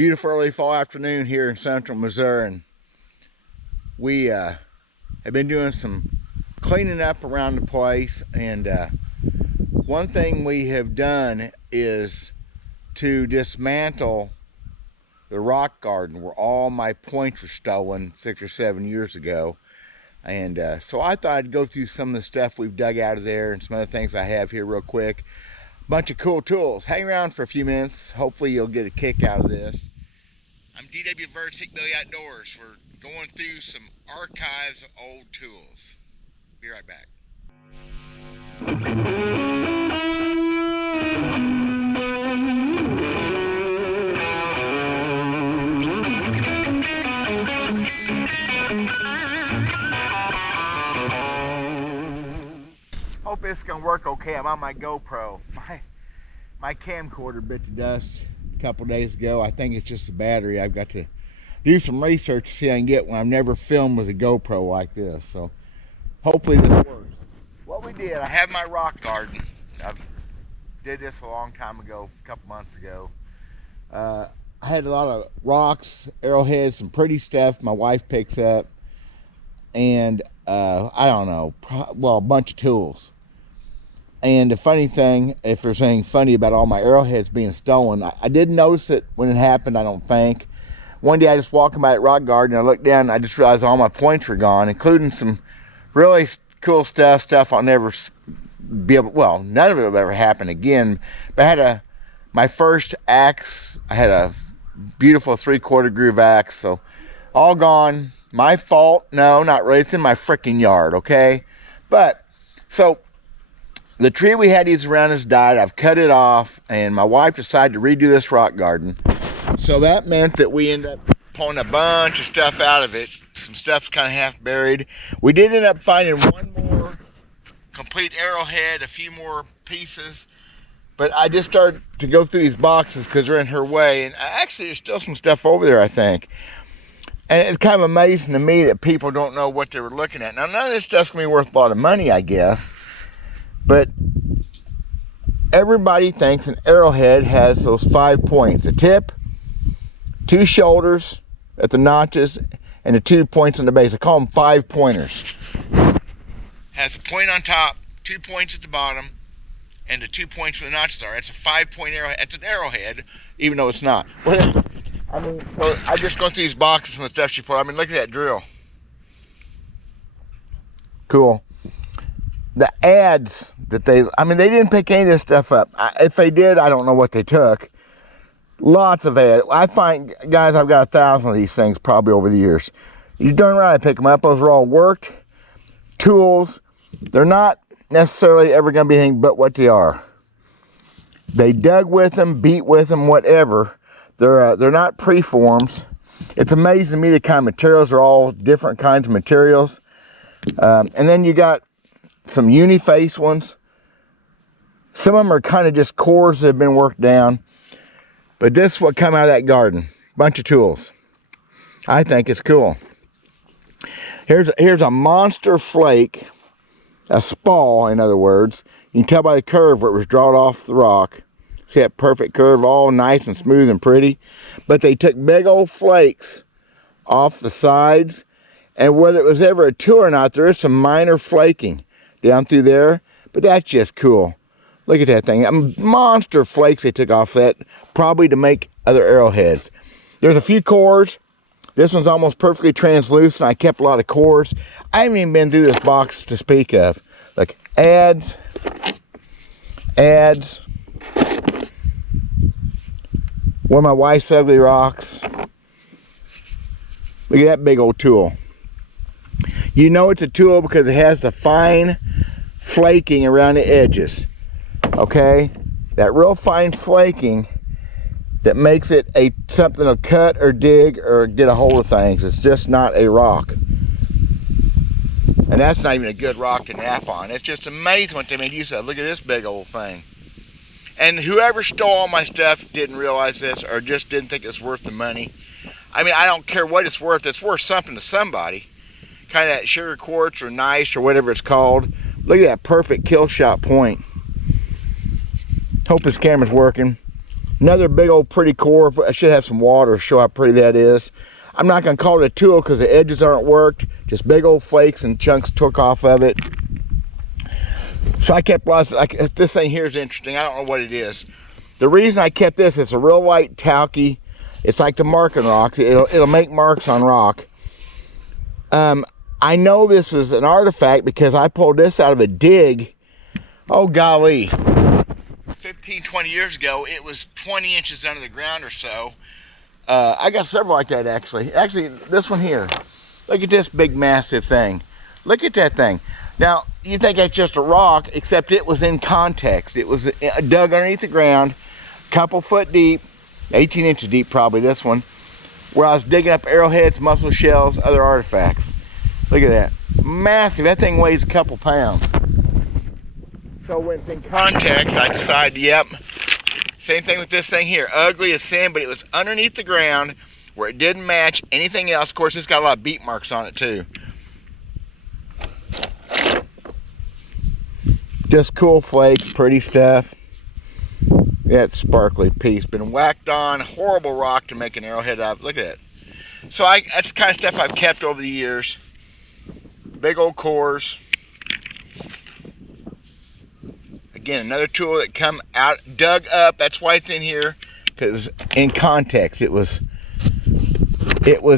Beautiful early fall afternoon here in central Missouri, and we have been doing some cleaning up around the place. And one thing we have done is to dismantle the rock garden where all my points were stolen 6 or 7 years ago. And so I thought I'd go through some of the stuff we've dug out of there and some other things I have here real quick. Bunch of cool tools. Hang around for a few minutes. Hopefully you'll get a kick out of this. I'm DW Verts, Hickbilly Outdoors. We're going through some archives of old tools. Be right back. Hope this is gonna work okay. I'm on my GoPro. My camcorder bit to dust a couple days ago. I think it's just the battery. I've got to do some research to see if I can get one. I've never filmed with a GoPro like this, so hopefully this works. What we did, I have my rock garden. I did this a long time ago, a couple months ago. I had a lot of rocks, arrowheads, some pretty stuff my wife picks up, and I don't know, well, a bunch of tools. And the funny thing, if there's anything funny about all my arrowheads being stolen, I didn't notice it when it happened, I don't think. One day I just walking by that rock garden, I looked down and I just realized all my points were gone, including some really cool stuff I'll never be able, well, none of it will ever happen again. But I had my first axe, I had a beautiful 3/4 groove axe, so all gone. My fault? No, not really. It's in my freaking yard, okay? But, so, the tree we had these around us died. I've cut it off, and my wife decided to redo this rock garden. So that meant that we ended up pulling a bunch of stuff out of it. Some stuff's kind of half buried. We did end up finding one more complete arrowhead, a few more pieces. But I just started to go through these boxes because they're in her way. And actually, there's still some stuff over there, I think. And it's kind of amazing to me that people don't know what they were looking at. Now, none of this stuff's going to be worth a lot of money, I guess. But everybody thinks an arrowhead has those 5 points. A tip, 2 shoulders at the notches, and the 2 points on the base. I call them 5 pointers. Has a point on top, 2 points at the bottom, and the 2 points where the notches are. It's a 5-point arrowhead. It's an arrowhead, even though it's not. Whatever. I mean, so I just go through these boxes and the stuff she put. I mean, look at that drill. Cool. The ads that they didn't pick any of this stuff up. If they did, I don't know what they took. Lots of ads. I find, guys, I've got 1,000 of these things probably over the years. You darn right I pick them up. Those are all worked tools. They're not necessarily ever going to be anything but what they are. They dug with them, beat with them, whatever. They're not preforms. It's amazing to me the kind of materials are all different kinds of materials. And then you got some uniface ones. Some of them are kind of just cores that have been worked down. But this is what come out of that garden. Bunch of tools. I think it's cool. Here's a monster flake. A spall, in other words. You can tell by the curve where it was drawn off the rock. See that perfect curve, all nice and smooth and pretty. But they took big old flakes off the sides. And whether it was ever a tool or not, there is some minor flaking down through there. But that's just cool. Look at that thing. Monster flakes they took off that, probably to make other arrowheads. There's a few cores. This one's almost perfectly translucent. I kept a lot of cores. I haven't even been through this box to speak of. Like ads. One of my wife's ugly rocks. Look at that big old tool. You know it's a tool because it has the fine flaking around the edges. Okay? That real fine flaking that makes it something to cut or dig or get a hold of things. It's just not a rock. And that's not even a good rock to nap on. It's just amazing what they made use of. Look at this big old thing. And whoever stole all my stuff didn't realize this or just didn't think it's worth the money. I mean, I don't care what it's worth something to somebody. Kind of that sugar quartz or nice or whatever it's called. Look at that perfect kill shot point. Hope this camera's working. Another big old pretty core. I should have some water to show how pretty that is. I'm not going to call it a tool because the edges aren't worked. Just big old flakes and chunks took off of it. So I kept lots. Like, this thing here is interesting. I don't know what it is. The reason I kept this, it's a real light talky. It's like the marking rocks. It'll make marks on rock. I know this is an artifact because I pulled this out of a dig. Oh golly, 15, 20 years ago. It was 20 inches under the ground or so. I got several like that actually. Actually, this one here. Look at this big massive thing. Look at that thing. Now, you think that's just a rock, except it was in context. It was dug underneath the ground, a couple foot deep, 18 inches deep probably, this one, where I was digging up arrowheads, mussel shells, other artifacts. Look at that. Massive. That thing weighs a couple pounds. So when it's in context, I decided, yep. Same thing with this thing here. Ugly as sin, but it was underneath the ground where it didn't match anything else. Of course, it's got a lot of beat marks on it too. Just cool flakes, pretty stuff. Yeah, it's sparkly piece. Been whacked on. Horrible rock to make an arrowhead out of. Look at it. So that's the kind of stuff I've kept over the years. Big old cores. Again, another tool that come out, dug up. That's why it's in here, because in context, it was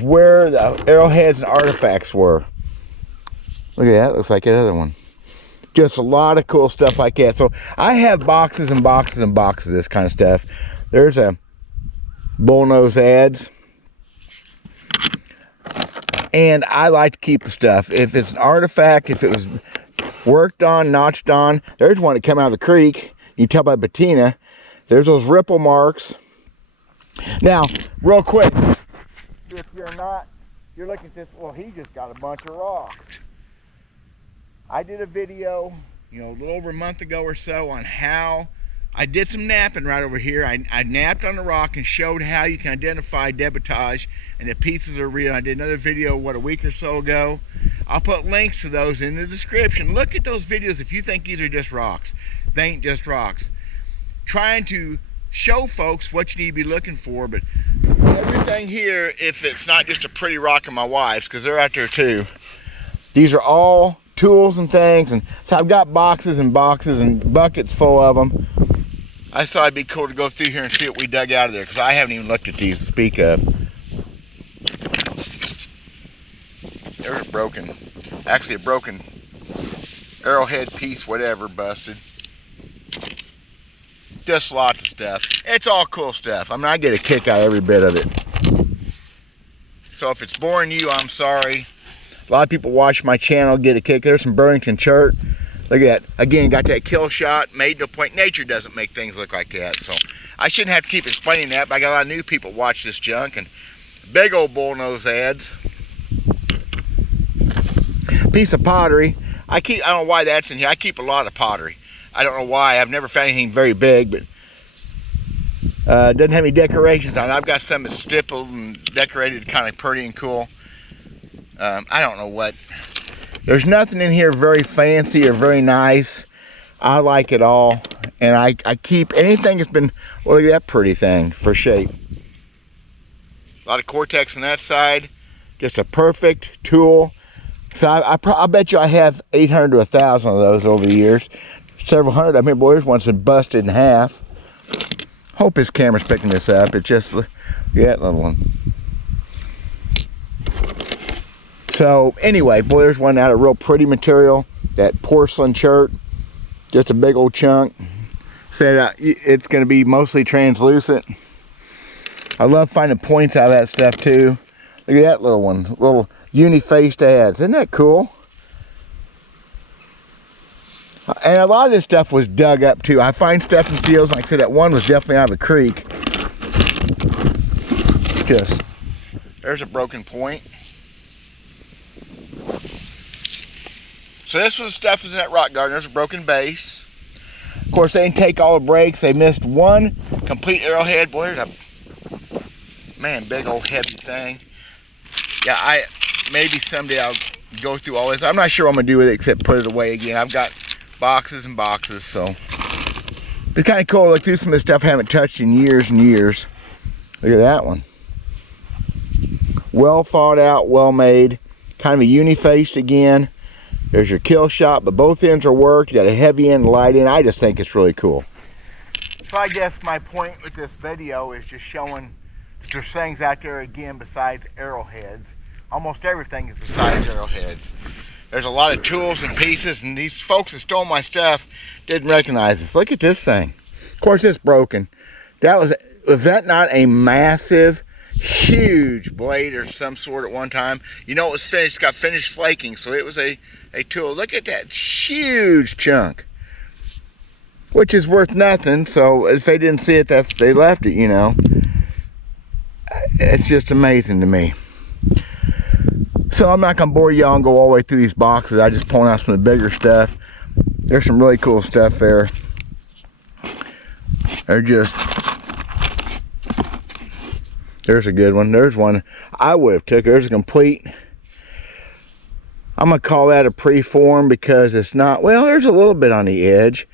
where the arrowheads and artifacts were. Look at that. Looks like that other one. Just a lot of cool stuff like that. So I have boxes and boxes and boxes of this kind of stuff. There's a bullnose adze. And I like to keep the stuff. If it's an artifact, if it was worked on, notched on. There's one that come out of the creek. You can tell by patina. There's those ripple marks. Now, real quick, if you're looking at this, well, he just got a bunch of rocks. I did a video, a little over a month ago or so on how I did some napping right over here. I napped on the rock and showed how you can identify debitage and the pieces are real. I did another video, a week or so ago. I'll put links to those in the description. Look at those videos if you think these are just rocks. They ain't just rocks. Trying to show folks what you need to be looking for, but everything here, if it's not just a pretty rock of my wife's, because they're out there too. These are all tools and things, and so I've got boxes and boxes and buckets full of them. I thought it'd be cool to go through here and see what we dug out of there, because I haven't even looked at these to speak of. There's a broken arrowhead piece, whatever, busted. Just lots of stuff. It's all cool stuff. I mean, I get a kick out of every bit of it. So if it's boring you, I'm sorry. A lot of people watch my channel, get a kick. There's some Burlington chert. Look at that. Again, got that kill shot. Made no point. Nature doesn't make things look like that. So I shouldn't have to keep explaining that, but I got a lot of new people watch this junk. And big old bullnose adze. Piece of pottery. I don't know why that's in here. I keep a lot of pottery. I don't know why. I've never found anything very big, but doesn't have any decorations on it. I've got some that's stippled and decorated, kind of pretty and cool. I don't know what. There's nothing in here very fancy or very nice. I like it all, and I keep anything that's been. Well, look at that pretty thing for shape. A lot of Cortex on that side. Just a perfect tool. So I bet you I have 800 to 1,000 of those over the years. Several hundred. I mean, boy, there's one's been busted in half. Hope his camera's picking this up. It's just, look at that little one. So anyway, boy, there's one out of real pretty material. That porcelain chert. Just a big old chunk. Said it's going to be mostly translucent. I love finding points out of that stuff too. Look at that little one. Little uni-faced adze. Isn't that cool? And a lot of this stuff was dug up too. I find stuff in fields. Like I said, that one was definitely out of the creek. There's a broken point. So this was the stuff that's in that rock garden. There's a broken base. Of course, they didn't take all the breaks. They missed one complete arrowhead. Boy, there's a, man, big old heavy thing. Yeah, maybe someday I'll go through all this. I'm not sure what I'm going to do with it except put it away again. I've got boxes and boxes, so. It's kind of cool to look through some of this stuff I haven't touched in years and years. Look at that one. Well thought out, well made. Kind of a uni-faced again. There's your kill shot, but both ends are worked. You got a heavy end, light end. I just think it's really cool. So I guess my point with this video is just showing that there's things out there again besides arrowheads. Almost everything is besides arrowheads. There's a lot of tools and pieces, and these folks that stole my stuff didn't recognize this. Look at this thing. Of course, it's broken. Was that not a massive, huge blade or some sort at one time? You know, it was finished, got finished flaking, so it was a tool. Look at that huge chunk, which is worth nothing. So if they didn't see it, they left it, you know. It's just amazing to me. So I'm not gonna bore y'all and go all the way through these boxes. I just point out some of the bigger stuff. There's some really cool stuff there. There's a good one. There's one I would have took. There's a complete, I'm gonna call that a preform because it's not, well, there's a little bit on the edge.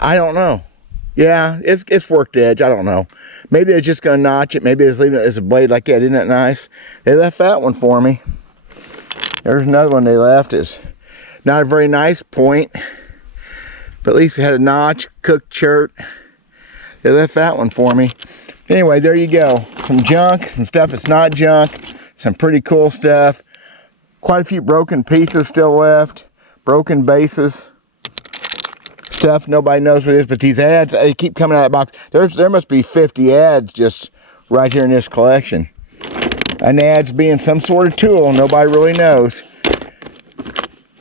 I don't know. Yeah, it's worked edge. I don't know. Maybe they're just gonna notch it. Maybe they're leaving it as a blade like that. Isn't that nice? They left that one for me. There's another one they left. It's not a very nice point, but at least it had a notch, cooked shirt. They left that one for me. Anyway, there you go. Some junk, some stuff that's not junk, some pretty cool stuff. Quite a few broken pieces still left, broken bases. Stuff nobody knows what it is, but these ads, they keep coming out of the box. There must be 50 ads just right here in this collection. An ad's being some sort of tool, nobody really knows.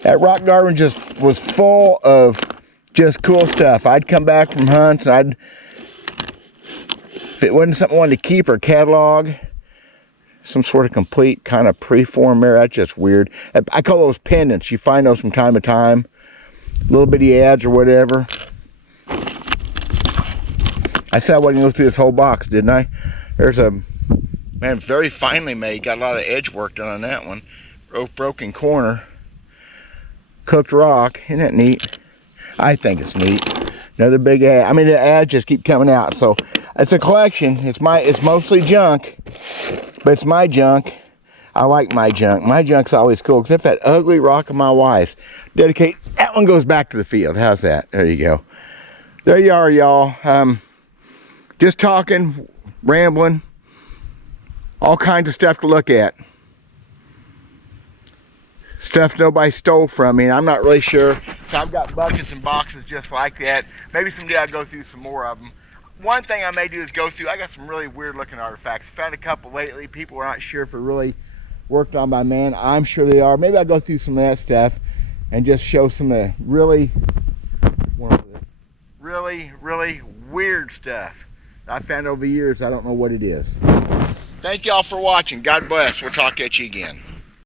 That rock garden just was full of just cool stuff. I'd come back from hunts and if it wasn't something I wanted to keep or catalog, some sort of complete kind of preform there, that's just weird. I call those pendants. You find those from time to time. Little bitty ads or whatever. I said I wasn't going to go through this whole box, didn't I? There's a, man, very finely made. Got a lot of edge work done on that one. Broken corner. Cooked rock. Isn't that neat? I think it's neat. Another big ad. I mean, the ads just keep coming out. So it's a collection. It's mostly junk, but it's my junk. I like my junk. My junk's always cool, except that ugly rock of my wife's. Dedicate, that one goes back to the field. How's that? There you go. There you are, y'all. Just talking, rambling, all kinds of stuff to look at. Stuff nobody stole from me, and I'm not really sure. So I've got buckets and boxes just like that. Maybe someday I'll go through some more of them. One thing I may do is go through, I got some really weird looking artifacts. Found a couple lately. People are not sure if they're really worked on by man. I'm sure they are. Maybe I'll go through some of that stuff and just show some of the really weird stuff that I found over the years. I don't know what it is. Thank y'all for watching. God bless. We'll talk at you again.